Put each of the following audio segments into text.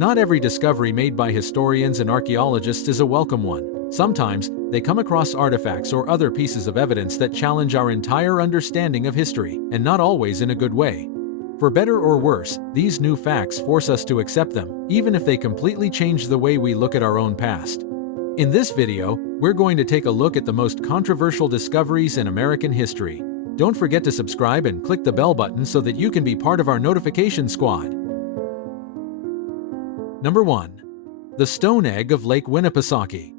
Not every discovery made by historians and archaeologists is a welcome one. Sometimes, they come across artifacts or other pieces of evidence that challenge our entire understanding of history, and not always in a good way. For better or worse, these new facts force us to accept them, even if they completely change the way we look at our own past. In this video, we're going to take a look at the most controversial discoveries in American history. Don't forget to subscribe and click the bell button so that you can be part of our notification squad. Number 1. The Stone Egg of Lake Winnipesaukee.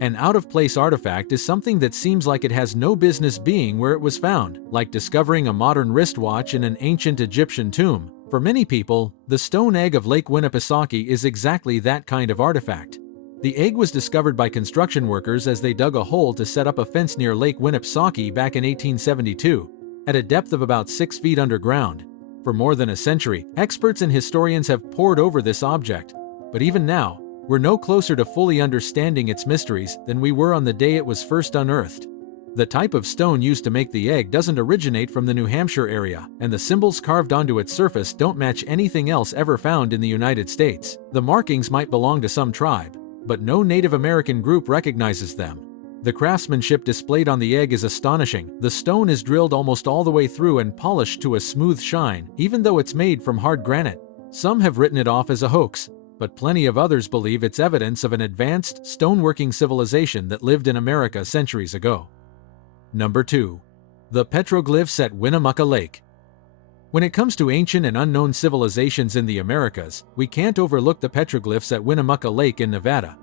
An out-of-place artifact is something that seems like it has no business being where it was found, like discovering a modern wristwatch in an ancient Egyptian tomb. For many people, the Stone Egg of Lake Winnipesaukee is exactly that kind of artifact. The egg was discovered by construction workers as they dug a hole to set up a fence near Lake Winnipesaukee back in 1872, at a depth of about 6 feet underground. For more than a century, experts and historians have pored over this object, but even now, we're no closer to fully understanding its mysteries than we were on the day it was first unearthed. The type of stone used to make the egg doesn't originate from the New Hampshire area, and the symbols carved onto its surface don't match anything else ever found in the United States. The markings might belong to some tribe, but no Native American group recognizes them. The craftsmanship displayed on the egg is astonishing. The stone is drilled almost all the way through and polished to a smooth shine, even though it's made from hard granite. Some have written it off as a hoax, but plenty of others believe it's evidence of an advanced, stoneworking civilization that lived in America centuries ago. Number 2. The petroglyphs at Winnemucca Lake. When it comes to ancient and unknown civilizations in the Americas, we can't overlook the petroglyphs at Winnemucca Lake in Nevada.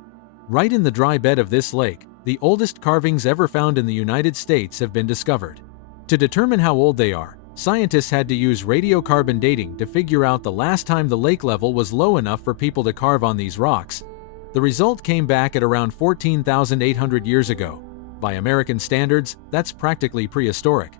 Right in the dry bed of this lake, the oldest carvings ever found in the United States have been discovered. To determine how old they are, scientists had to use radiocarbon dating to figure out the last time the lake level was low enough for people to carve on these rocks. The result came back at around 14,800 years ago. By American standards, that's practically prehistoric.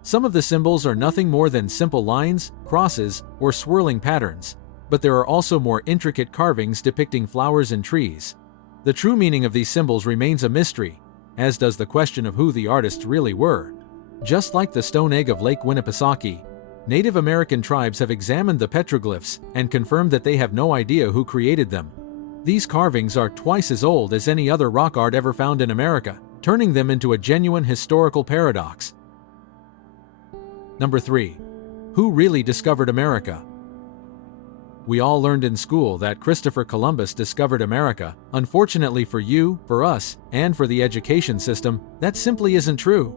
Some of the symbols are nothing more than simple lines, crosses, or swirling patterns, but there are also more intricate carvings depicting flowers and trees. The true meaning of these symbols remains a mystery, as does the question of who the artists really were. Just like the Stone Egg of Lake Winnipesaukee, Native American tribes have examined the petroglyphs and confirmed that they have no idea who created them. These carvings are twice as old as any other rock art ever found in America, turning them into a genuine historical paradox. Number 3. Who really discovered America? We all learned in school that Christopher Columbus discovered America. Unfortunately for you, for us, and for the education system, that simply isn't true.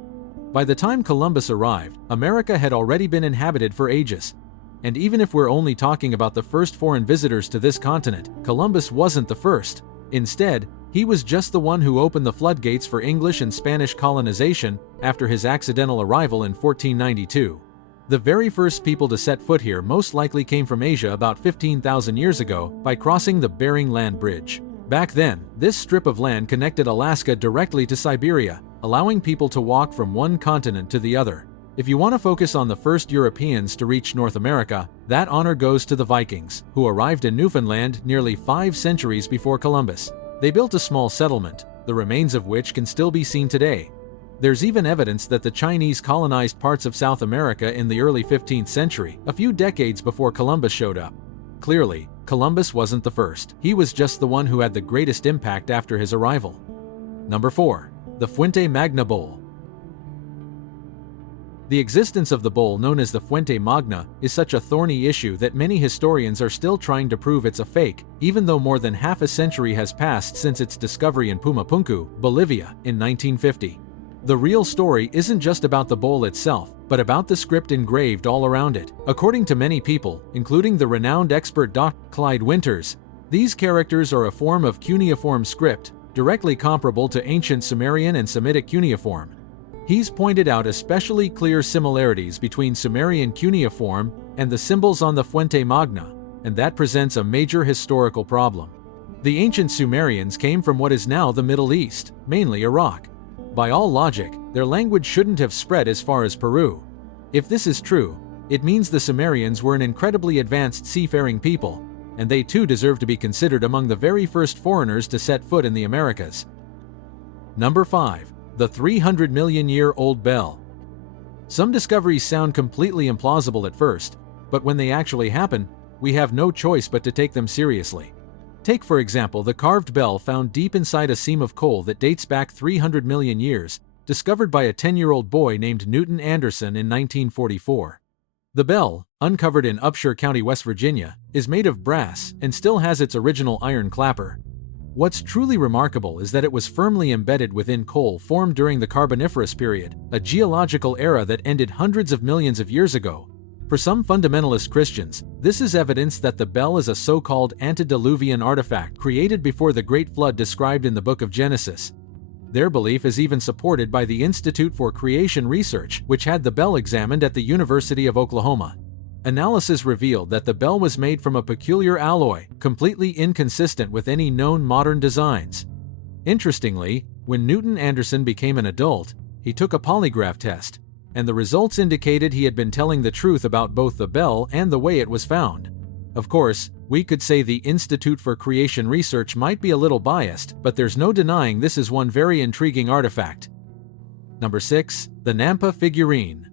By the time Columbus arrived, America had already been inhabited for ages. And even if we're only talking about the first foreign visitors to this continent, Columbus wasn't the first. Instead, he was just the one who opened the floodgates for English and Spanish colonization after his accidental arrival in 1492. The very first people to set foot here most likely came from Asia about 15,000 years ago by crossing the Bering Land Bridge. Back then, this strip of land connected Alaska directly to Siberia, allowing people to walk from one continent to the other. If you want to focus on the first Europeans to reach North America, that honor goes to the Vikings, who arrived in Newfoundland nearly 5 centuries before Columbus. They built a small settlement, the remains of which can still be seen today. There's even evidence that the Chinese colonized parts of South America in the early 15th century, a few decades before Columbus showed up. Clearly, Columbus wasn't the first. He was just the one who had the greatest impact after his arrival. Number 4. The Fuente Magna Bowl. The existence of the bowl known as the Fuente Magna is such a thorny issue that many historians are still trying to prove it's a fake, even though more than half a century has passed since its discovery in Pumapunku, Bolivia, in 1950. The real story isn't just about the bowl itself, but about the script engraved all around it. According to many people, including the renowned expert Dr. Clyde Winters, these characters are a form of cuneiform script, directly comparable to ancient Sumerian and Semitic cuneiform. He's pointed out especially clear similarities between Sumerian cuneiform and the symbols on the Fuente Magna, and that presents a major historical problem. The ancient Sumerians came from what is now the Middle East, mainly Iraq. By all logic, their language shouldn't have spread as far as Peru. If this is true, it means the Sumerians were an incredibly advanced seafaring people, and they too deserve to be considered among the very first foreigners to set foot in the Americas. Number 5. The 300-million-year-old bell. Some discoveries sound completely implausible at first, but when they actually happen, we have no choice but to take them seriously. Take for example the carved bell found deep inside a seam of coal that dates back 300 million years, discovered by a 10-year-old boy named Newton Anderson in 1944. The bell, uncovered in Upshur County, West Virginia, is made of brass and still has its original iron clapper. What's truly remarkable is that it was firmly embedded within coal formed during the Carboniferous period, a geological era that ended hundreds of millions of years ago. For some fundamentalist Christians, this is evidence that the bell is a so-called antediluvian artifact created before the Great Flood described in the book of Genesis. Their belief is even supported by the Institute for Creation Research, which had the bell examined at the University of Oklahoma. Analysis revealed that the bell was made from a peculiar alloy, completely inconsistent with any known modern designs. Interestingly, when Newton Anderson became an adult, he took a polygraph test, and the results indicated he had been telling the truth about both the bell and the way it was found. Of course, we could say the Institute for Creation Research might be a little biased, but there's no denying this is one very intriguing artifact. Number 6. The Nampa figurine.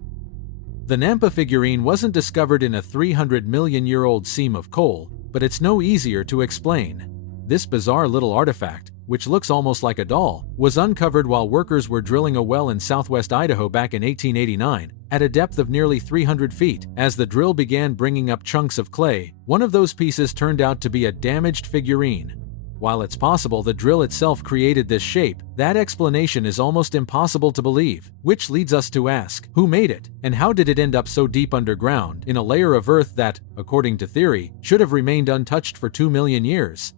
The Nampa figurine wasn't discovered in a 300-million-year-old seam of coal, but it's no easier to explain. This bizarre little artifact, which looks almost like a doll, was uncovered while workers were drilling a well in southwest Idaho back in 1889, at a depth of nearly 300 feet. As the drill began bringing up chunks of clay, one of those pieces turned out to be a damaged figurine. While it's possible the drill itself created this shape, that explanation is almost impossible to believe, which leads us to ask, who made it, and how did it end up so deep underground, in a layer of earth that, according to theory, should have remained untouched for 2 million years?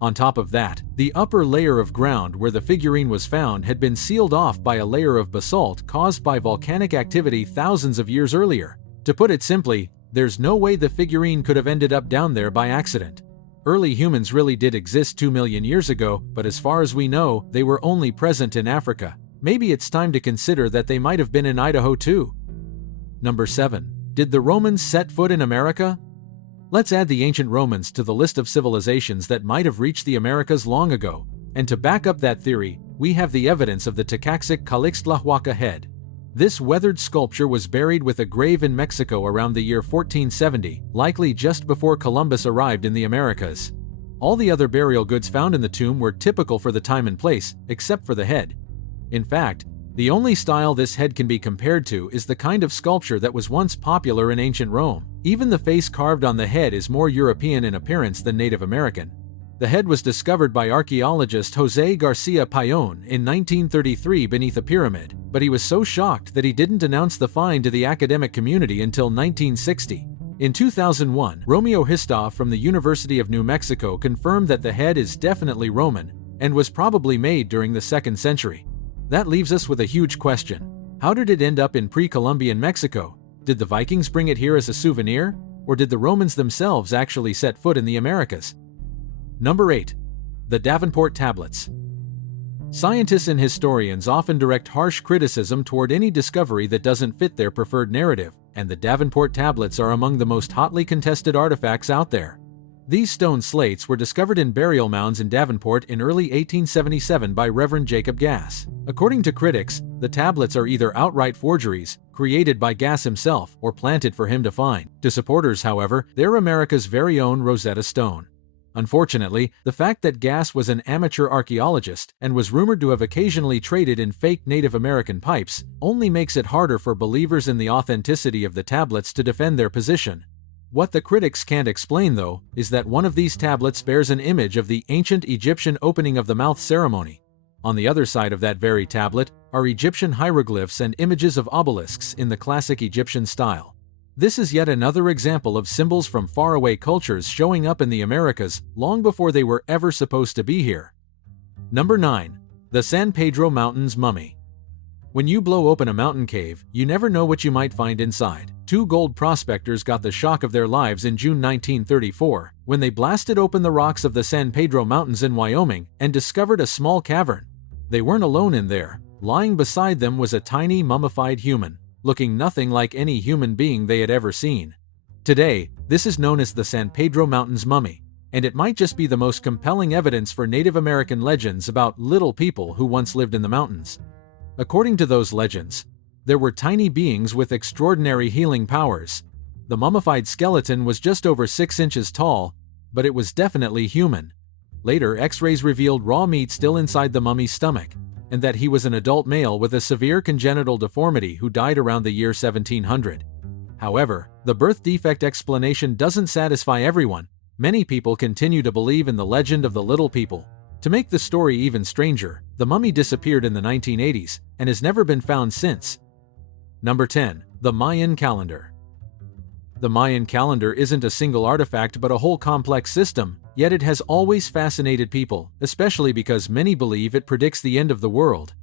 On top of that, the upper layer of ground where the figurine was found had been sealed off by a layer of basalt caused by volcanic activity thousands of years earlier. To put it simply, there's no way the figurine could have ended up down there by accident. Early humans really did exist 2 million years ago, but as far as we know, they were only present in Africa. Maybe it's time to consider that they might have been in Idaho too. Number 7. Did the Romans set foot in America? Let's add the ancient Romans to the list of civilizations that might have reached the Americas long ago. And to back up that theory, we have the evidence of the Tecaxic Calixtlahuaca head. This weathered sculpture was buried with a grave in Mexico around the year 1470, likely just before Columbus arrived in the Americas. All the other burial goods found in the tomb were typical for the time and place, except for the head. In fact, the only style this head can be compared to is the kind of sculpture that was once popular in ancient Rome. Even the face carved on the head is more European in appearance than Native American. The head was discovered by archaeologist José García Payón in 1933 beneath a pyramid, but he was so shocked that he didn't announce the find to the academic community until 1960. In 2001, Romeo Histov from the University of New Mexico confirmed that the head is definitely Roman and was probably made during the 2nd century. That leaves us with a huge question. How did it end up in pre-Columbian Mexico? Did the Vikings bring it here as a souvenir? Or did the Romans themselves actually set foot in the Americas? Number 8. The Davenport Tablets. Scientists and historians often direct harsh criticism toward any discovery that doesn't fit their preferred narrative, and the Davenport Tablets are among the most hotly contested artifacts out there. These stone slates were discovered in burial mounds in Davenport in early 1877 by Reverend Jacob Gass. According to critics, the tablets are either outright forgeries, created by Gass himself, or planted for him to find. To supporters, however, they're America's very own Rosetta Stone. Unfortunately, the fact that Gass was an amateur archaeologist and was rumored to have occasionally traded in fake Native American pipes only makes it harder for believers in the authenticity of the tablets to defend their position. What the critics can't explain, though, is that one of these tablets bears an image of the ancient Egyptian opening of the mouth ceremony. On the other side of that very tablet are Egyptian hieroglyphs and images of obelisks in the classic Egyptian style. This is yet another example of symbols from faraway cultures showing up in the Americas long before they were ever supposed to be here. Number 9. The San Pedro Mountains Mummy. When you blow open a mountain cave, you never know what you might find inside. 2 gold prospectors got the shock of their lives in June 1934 when they blasted open the rocks of the San Pedro Mountains in Wyoming and discovered a small cavern. They weren't alone in there. Lying beside them was a tiny mummified human, looking nothing like any human being they had ever seen. Today, this is known as the San Pedro Mountains Mummy, and it might just be the most compelling evidence for Native American legends about little people who once lived in the mountains. According to those legends, there were tiny beings with extraordinary healing powers. The mummified skeleton was just over 6 inches tall, but it was definitely human. Later, X-rays revealed raw meat still inside the mummy's stomach, and that he was an adult male with a severe congenital deformity who died around the year 1700. However, the birth defect explanation doesn't satisfy everyone. Many people continue to believe in the legend of the little people. To make the story even stranger, the mummy disappeared in the 1980s and has never been found since. Number 10. The Mayan Calendar. The Mayan calendar isn't a single artifact but a whole complex system, yet it has always fascinated people, especially because many believe it predicts the end of the world.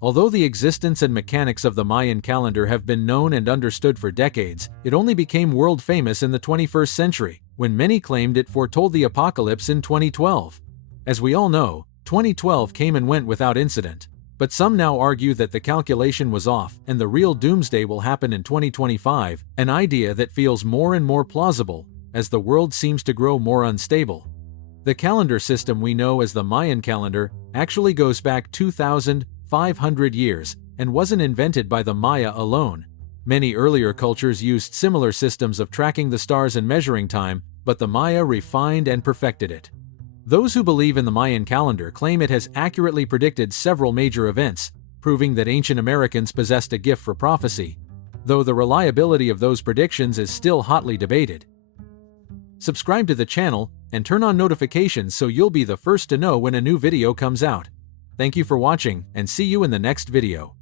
Although the existence and mechanics of the Mayan calendar have been known and understood for decades, it only became world famous in the 21st century, when many claimed it foretold the apocalypse in 2012. As we all know, 2012 came and went without incident, but some now argue that the calculation was off and the real doomsday will happen in 2025, an idea that feels more and more plausible as the world seems to grow more unstable. The calendar system we know as the Mayan calendar actually goes back 2,500 years and wasn't invented by the Maya alone. Many earlier cultures used similar systems of tracking the stars and measuring time, but the Maya refined and perfected it. Those who believe in the Mayan calendar claim it has accurately predicted several major events, proving that ancient Americans possessed a gift for prophecy, though the reliability of those predictions is still hotly debated. Subscribe to the channel and turn on notifications so you'll be the first to know when a new video comes out. Thank you for watching and see you in the next video.